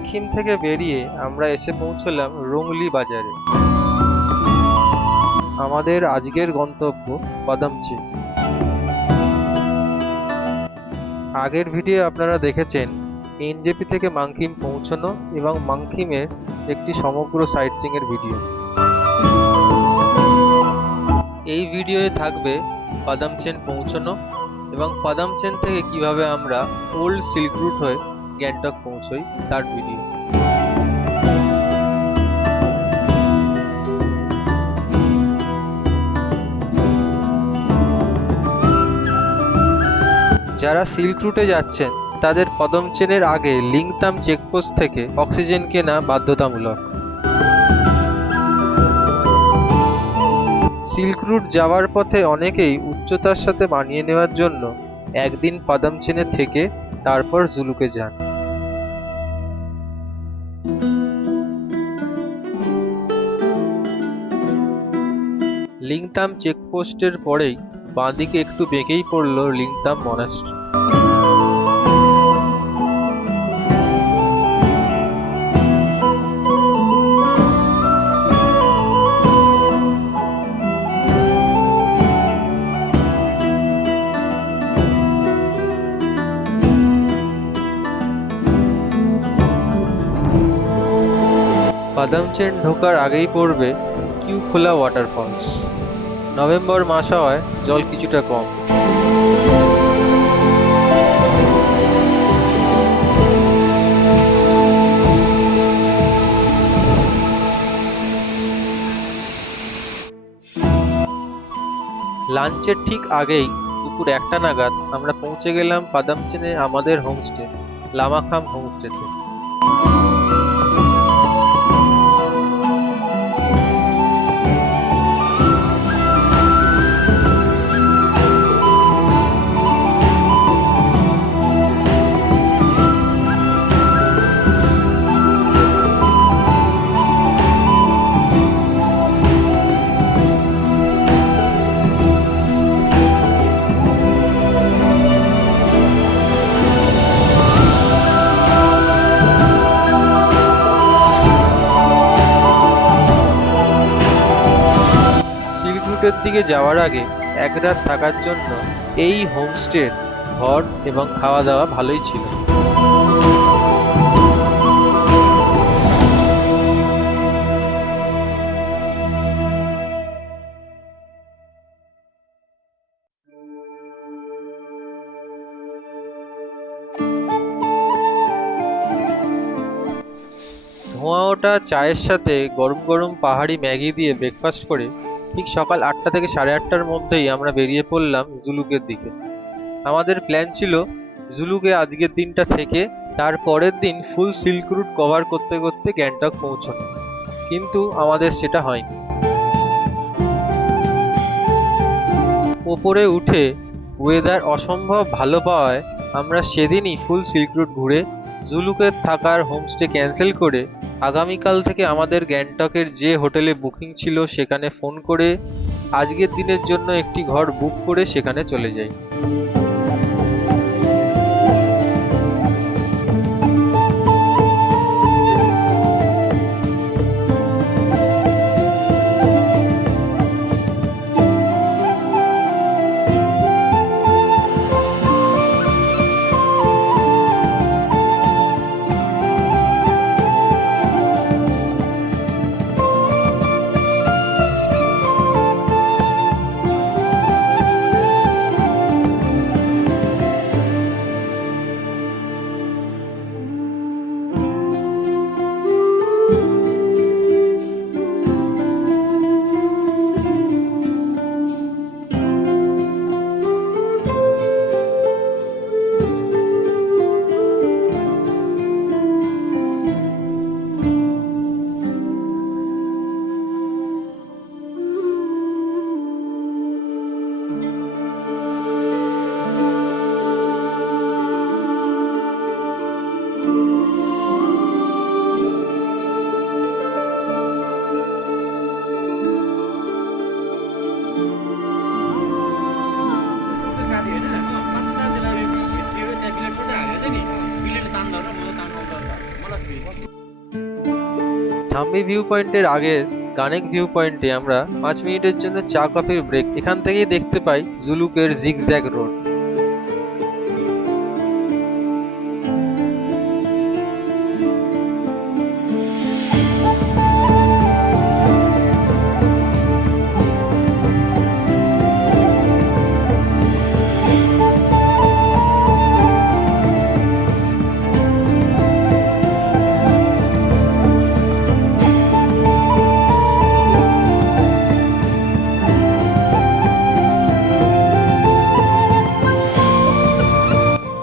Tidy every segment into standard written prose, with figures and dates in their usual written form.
মাংখিম থেকে বেরিয়ে আমরা এসে পৌঁছলাম রুংলি বাজারে। আমাদের আজকের গন্তব্য পাদামচি। আগের ভিডিও আপনারা দেখেছেন এনজেপি থেকে মাংখিম পৌঁছানো এবং মাংখিমের একটি সমগ্র সাইট সিইং এর ভিডিও। এই ভিডিওয়ে থাকবে পাদামচেন পৌঁছানো এবং পাদামচেন থেকে কিভাবে আমরা ওল্ড সিল্ক রুট হয়ে গ্যাংটক পৌঁছই তার ভিডিও। যারা সিল্ক রুটে যাচ্ছেন তাদের পাদামচেনের আগে লিংতাম চেকপোস্ট থেকে অক্সিজেন কেনা বাধ্যতামূলক। সিল্ক রুট যাওয়ার পথে অনেকেই উচ্চতার সাথে মানিয়ে নেওয়ার জন্য একদিন পাদামচেনে থেকে তারপর জুলুকে যান। লিংতাম চেকপোস্টের পরেই বাঁদিকে একটু বেঁকেই পড়ল লিংতাম মনাস্ট্রি। পাদামচেন ঢোকার আগেই পড়বে কিউখোলা ওয়াটারফলস। নভেম্বর মাস হওয়ায় জল কিছুটা কম। লাঞ্চের ঠিক আগেই দুপুর 1টা নাগাদ আমরা পৌঁছে গেলাম পাদামচেনে আমাদের হোমস্টে লামাখাম হোমস্টেতে। রুটের দিকে যাওয়ার আগে এক রাত থাকার জন্য এই হোমস্টের ঘর এবং খাওয়া দাওয়া ভালোই ছিল। ধোঁয়া ওঠা চায়ের সাথে গরম গরম পাহাড়ি ম্যাগি দিয়ে ব্রেকফাস্ট করে ঠিক সকাল 8টা থেকে 8:30টার মধ্যেই আমরা বেরিয়ে পড়লাম জুলুকের দিকে। আমাদের প্ল্যান ছিল জুলুকে আজকের দিনটা থেকে তার পরের দিন ফুল সিল্ক রুট কভার করতে করতে গ্যাংটক পৌঁছানো, কিন্তু আমাদের সেটা হয়নি। ওপরে উঠে ওয়েদার অসম্ভব ভালো পাওয়ায় আমরা সেদিনই ফুল সিল্ক রুট ঘুরে জুলুকের থাকার হোমস্টে ক্যান্সেল করে আগামীকাল থেকে আমাদের গ্যাংটকের যে হোটেলে বুকিং ছিল সেখানে ফোন করে আজকের দিনের জন্য একটি ঘর বুক করে সেখানে চলে যাই। থাম্বি ভিউ পয়েন্টের আগের কানেক ভিউ পয়েন্টে আমরা 5 মিনিটের জন্য চা কফির ব্রেক। এখান থেকেই দেখতে পাই জুলুকের জিগজ্যাগ রোড।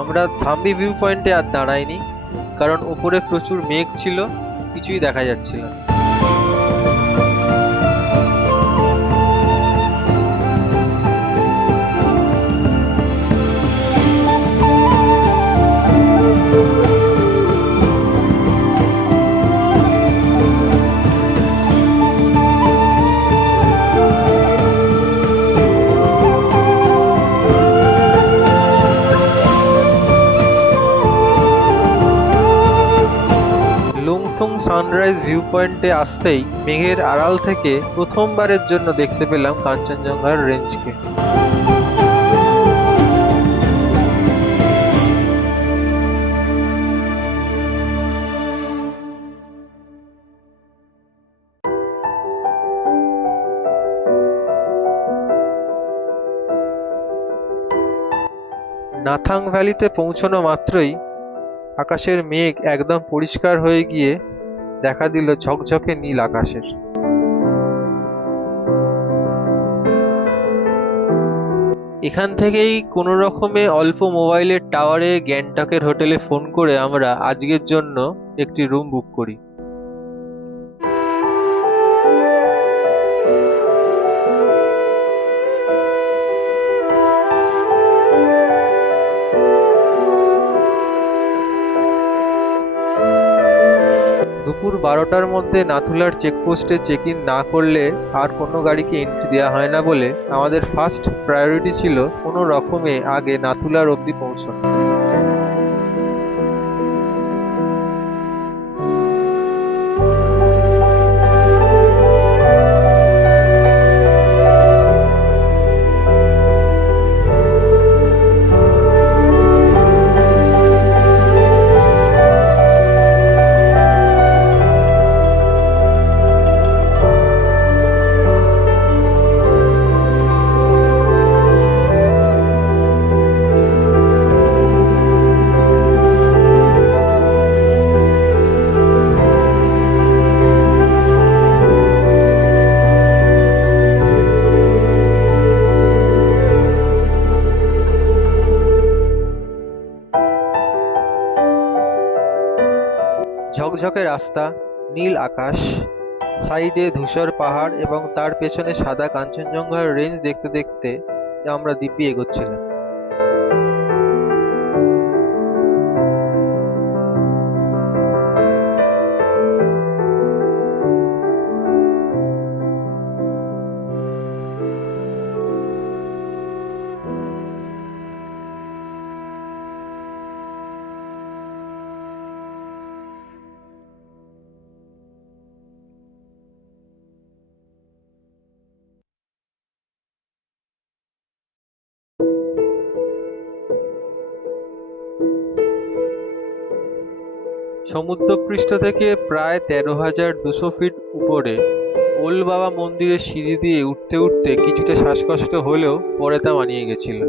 আমরা থাম্বি ভিউ পয়েন্টে আর দাঁড়াইনি, কারণ উপরে প্রচুর মেঘ ছিল, কিছুই দেখা যাচ্ছিল না। লুংথুং সানরাইজ ভিউ পয়েন্টে আসতেই মেঘের আড়াল থেকে প্রথমবারের জন্য দেখতে পেলাম কাঞ্চনজঙ্ঘার রেঞ্জকে। নাথাং ভ্যালিতে পৌঁছানো মাত্রই আকাশের মেঘ একদম পরিষ্কার হয়ে গিয়ে দেখা দিল ঝকঝকে নীল আকাশের। এখান থেকেই কোনো রকমে অল্প মোবাইলের টাওয়ারে গ্যাংটকের হোটেলে ফোন করে আমরা আজকের জন্য একটি রুম বুক করি। দুপুর 12টার মধ্যে নাথুলার চেকপোস্টে চেক ইন না করলে আর কোনো গাড়িকে এন্ট্রি দেওয়া হয় না বলে আমাদের ফার্স্ট প্রায়োরিটি ছিল কোনো রকমে আগে নাথুলার অবধি পৌঁছানো। ঝকঝকে রাস্তা, নীল আকাশ, সাইডে ধূসর পাহাড় এবং তার পেছনে সাদা কাঞ্চনজঙ্ঘার রেঞ্জ দেখতে দেখতে আমরা দিব্যি এগোচ্ছিলাম। সমুদ্রপৃষ্ঠ থেকে প্রায় 13,200 ফিট উপরে ওল বাবা মন্দিরের সিঁড়ি দিয়ে উঠতে উঠতে কিছুটা শ্বাসকষ্ট হলেও পরে তা মানিয়ে গেছিল।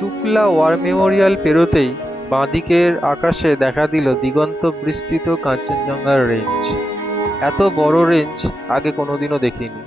তুকলা ওয়ার মেমোরিয়াল পেরোতেই বাঁদিকের আকাশে দেখা দিল দিগন্ত বিস্তৃত কাঞ্চনজঙ্ঘার রেঞ্জ। এত বড় রেঞ্জ আগে কোনোদিনও দেখিনি।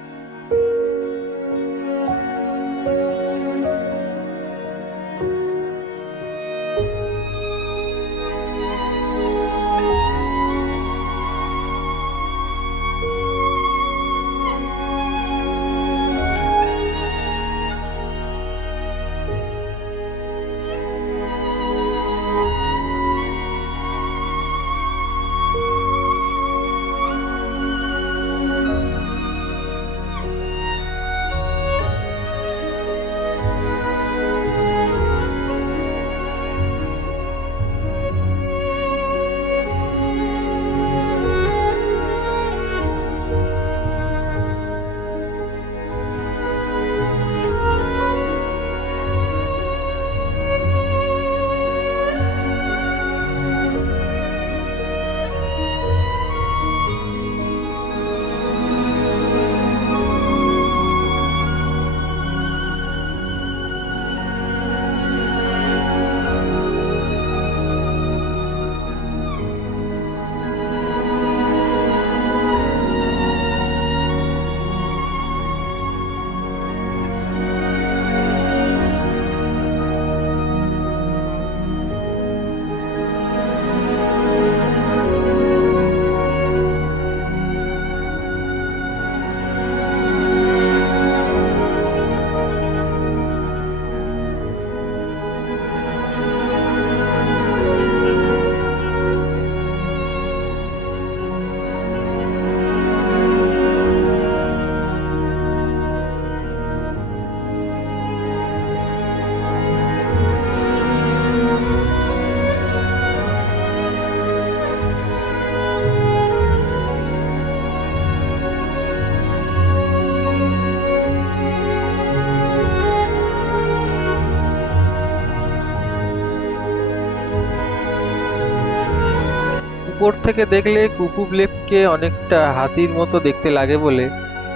উপর থেকে দেখলে কুকুব লেককে অনেকটা হাতির মতো দেখতে লাগে বলে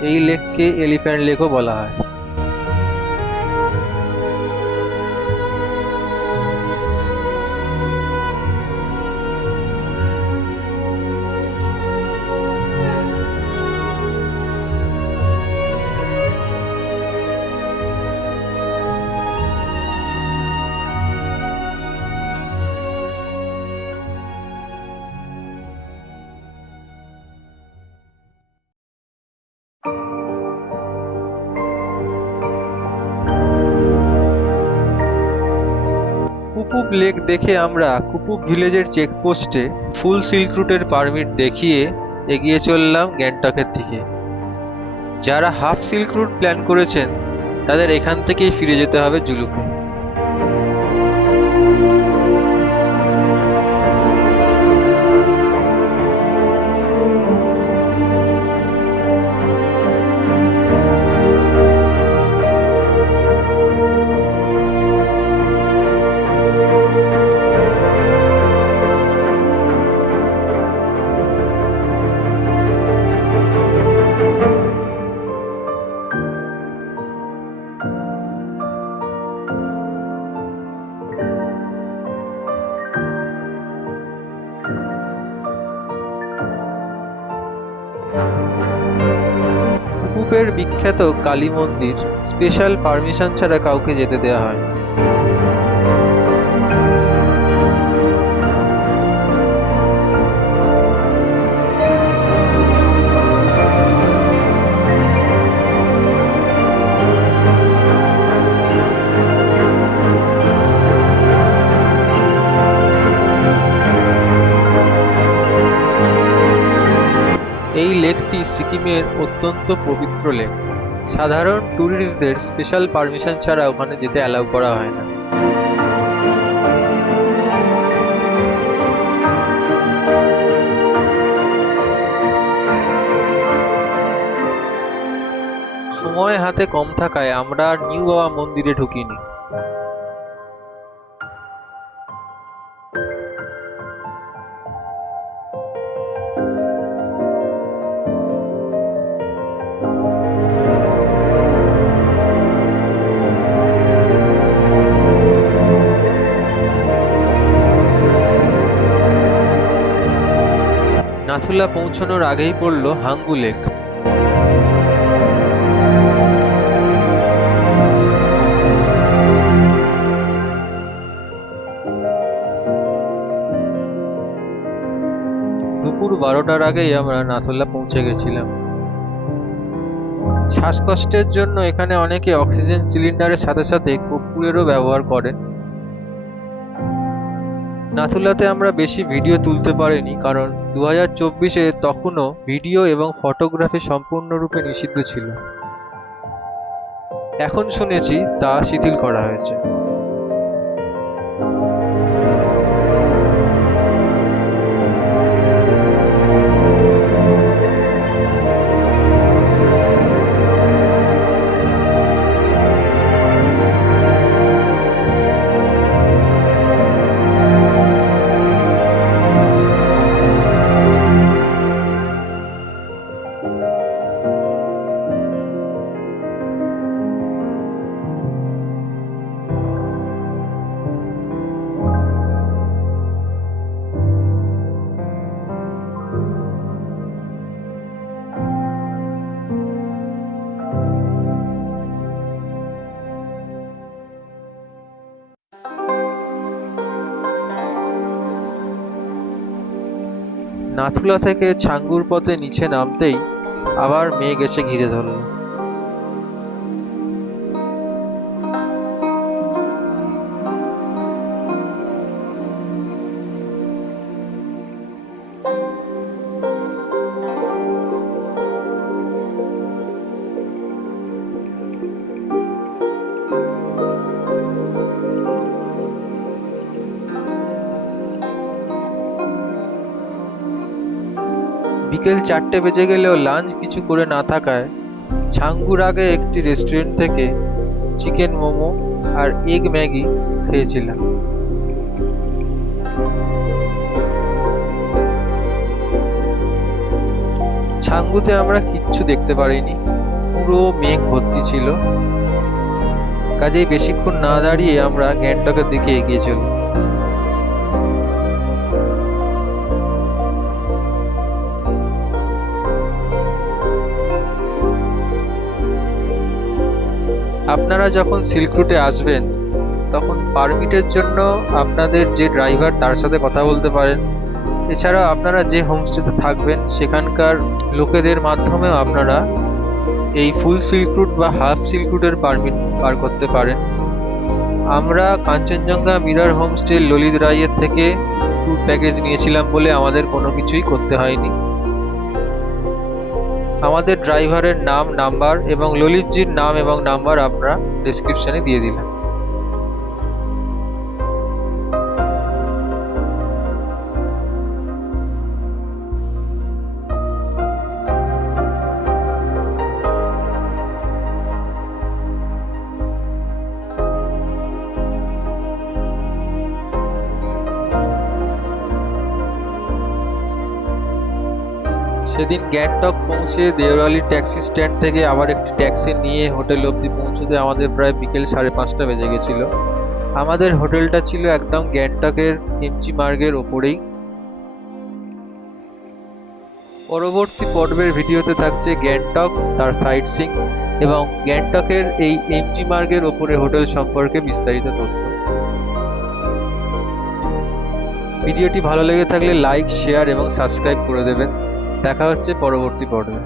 এই লেককে এলিফ্যান্ট লেকও বলা হয়। কুপুব লেক দেখে আমরা কুপুব ভিলেজের চেকপোস্টে ফুল সিল্ক রুটের পারমিট দেখিয়ে এগিয়ে চললাম গ্যাংটকের দিকে। যারা হাফ সিল্ক রুট প্ল্যান করেছেন তাদের এখান থেকেই ফিরে যেতে হবে জুলুকে। কুপুবের বিখ্যাত কালী মন্দির স্পেশাল পারমিশন ছাড়া কাউকে যেতে দেওয়া হয় না। এই লেকটি সিকিমের অত্যন্ত পবিত্র লেক। সাধারণ ট্যুরিস্টদের স্পেশাল পারমিশন ছাড়া ওখানে যেতে অ্যালাউ করা হয় না। সময় হাতে কম থাকায় আমরা আর নিউ বাবা মন্দিরে ঢুকিনি। নাথুলা পৌঁছানোর আগেই পড়ল হাঙ্গু লেক। দুপুর 12টার আগেই আমরা নাথুলা পৌঁছে গেছিলাম। শ্বাসকষ্টের জন্য এখানে অনেকে অক্সিজেন সিলিন্ডারের সাথে সাথে কর্পূরেরও ব্যবহার করেন। নাথুলাতে আমরা বেশি ভিডিও তুলতে পারিনি, কারণ 2024-এ তখনও ভিডিও এবং ফটোগ্রাফি সম্পূর্ণরূপে নিষিদ্ধ ছিল। এখন শুনেছি তা শিথিল করা হয়েছে। নাথুলা থেকে ছাঙ্গুর পথে নিচে নামতেই আবার মেঘ এসে ঘিরে ধরল। বিকেল 4টে বেজে গেলেও লাঞ্চ কিছু করে না থাকায় ছাঙ্গুর আগে একটি রেস্টুরেন্ট থেকে চিকেন মোমো আর এগ ম্যাগি খেয়েছিলাম। ছাঙ্গুতে আমরা কিচ্ছু দেখতে পারিনি, পুরো মেঘ ভর্তি ছিল। কাজেই বেশিক্ষণ না দাঁড়িয়ে আমরা গ্যাংটকের দিকে এগিয়ে চলি। আপনারা যখন সিল্ক রুটে আসবেন তখন পারমিটের জন্য আপনাদের যে ড্রাইভার তার সাথে কথা বলতে পারেন। এছাড়াও আপনারা যে হোমস্টেতে থাকবেন সেখানকার লোকেদের মাধ্যমেও আপনারা এই ফুল সিল্ক রুট বা হাফ সিল্ক রুটের পারমিট পার করতে পারেন। আমরা কাঞ্চনজঙ্ঘা মিরর হোমস্টে ললিত রায়ের থেকে ট্যুর প্যাকেজ নিয়েছিলাম বলে আমাদের কোনো কিছুই করতে হয়নি। আমাদের ড্রাইভারের নাম, নাম্বার এবং ললিতজির নাম এবং নাম্বার আমরা ডেসক্রিপশনে দিয়ে দিলাম। সেদিন গ্যাংটক পৌঁছে দেওরালি ট্যাক্সি স্ট্যান্ড থেকে আবার একটি ট্যাক্সি নিয়ে হোটেল অবধি পৌঁছতে আমাদের প্রায় বিকেল 5:30 বেজে গেছিল। আমাদের হোটেলটা ছিল একদম গ্যাংটকের এমজি মার্গের ওপরেই। পরবর্তী পর্বের ভিডিওতে থাকছে গ্যাংটক, তার সাইট সিইং এবং গ্যাংটকের এই এমজি মার্গের ওপরে হোটেল সম্পর্কে বিস্তারিত তথ্য। ভিডিওটি ভালো লেগে থাকলে লাইক, শেয়ার এবং সাবস্ক্রাইব করে দেবেন। দেখা হচ্ছে পরবর্তী পর্বে।